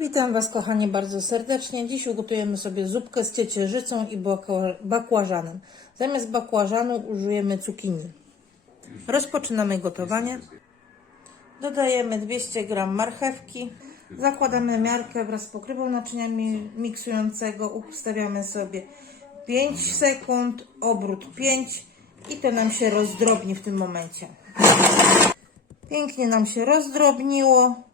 Witam Was kochani bardzo serdecznie. Dziś ugotujemy sobie zupkę z ciecierzycą i bakła- bakłażanem. Zamiast bakłażanu użyjemy cukinii. Rozpoczynamy gotowanie. Dodajemy 200 g marchewki. Zakładamy miarkę wraz z pokrywą naczynia mi- miksującego. Ustawiamy sobie 5 sekund, obrót 5 i to nam się rozdrobni w tym momencie. Pięknie nam się rozdrobniło.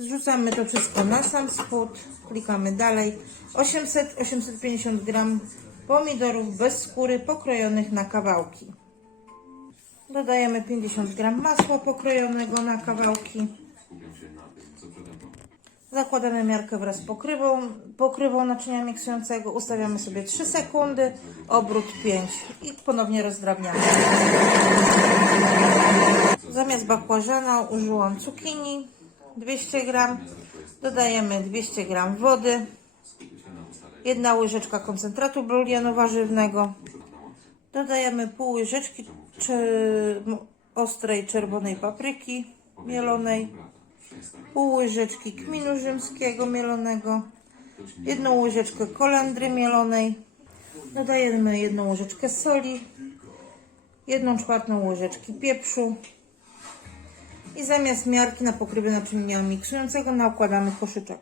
Zrzucamy to wszystko na sam spód, klikamy dalej. 800-850 gram pomidorów bez skóry pokrojonych na kawałki. Dodajemy 50 gram masła pokrojonego na kawałki. Zakładamy miarkę wraz z pokrywą, pokrywą naczynia miksującego. Ustawiamy sobie 3 sekundy, obrót 5 i ponownie rozdrabniamy. Zamiast bakłażana użyłam cukinii 200 gram. Dodajemy 200 gram wody. Jedna łyżeczka koncentratu bulionu warzywnego. Dodajemy pół łyżeczki ostrej czerwonej papryki mielonej. Pół łyżeczki kminu rzymskiego mielonego. Jedną łyżeczkę kolendry mielonej. Dodajemy jedną łyżeczkę soli. Jedną czwartą łyżeczki pieprzu. I zamiast miarki na pokrywy naczynia miksującego nakładamy koszyczek.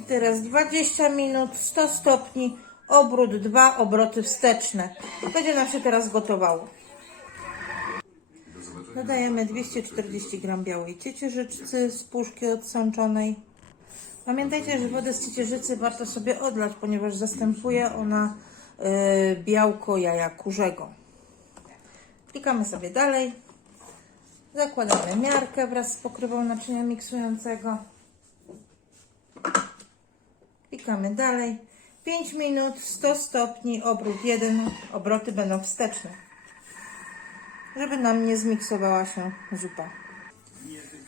I teraz 20 minut, 100 stopni, obrót 2, obroty wsteczne. Będzie nam się teraz gotowało. Dodajemy 240 g białej ciecierzycy z puszki odsączonej. Pamiętajcie, że wodę z ciecierzycy warto sobie odlać, ponieważ zastępuje ona y, białko jaja kurzego. Klikamy sobie dalej. Zakładamy miarkę wraz z pokrywą naczynia miksującego. Klikamy dalej. 5 minut, 100 stopni, obrót 1. Obroty będą wsteczne. Żeby nam nie zmiksowała się zupa.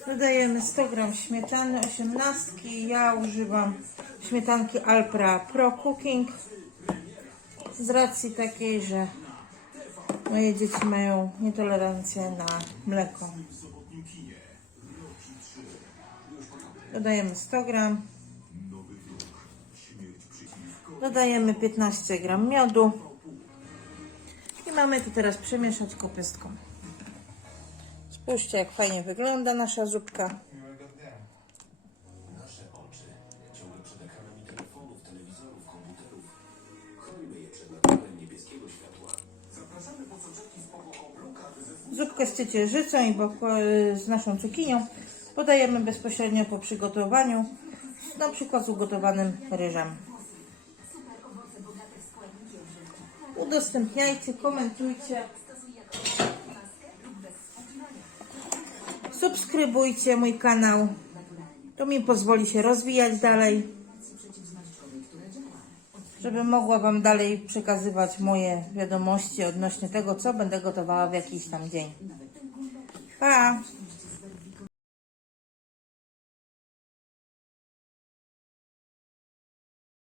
Dodajemy 100 g śmietany 18. Ja używam śmietanki Alpra Pro Cooking. Z racji takiej, że Moje dzieci mają nietolerancję na mleko. Dodajemy 100 gram. Dodajemy 15 gram miodu. I mamy to teraz przemieszać kopystką. Spójrzcie jak fajnie wygląda nasza zupka. Zupkę z ciecierzycą i boko- z naszą cukinią podajemy bezpośrednio po przygotowaniu, na przykład z ugotowanym ryżem. Udostępniajcie, komentujcie. Subskrybujcie mój kanał. To mi pozwoli się rozwijać dalej. Żeby mogła Wam dalej przekazywać moje wiadomości odnośnie tego, co będę gotowała w jakiś tam dzień. Pa!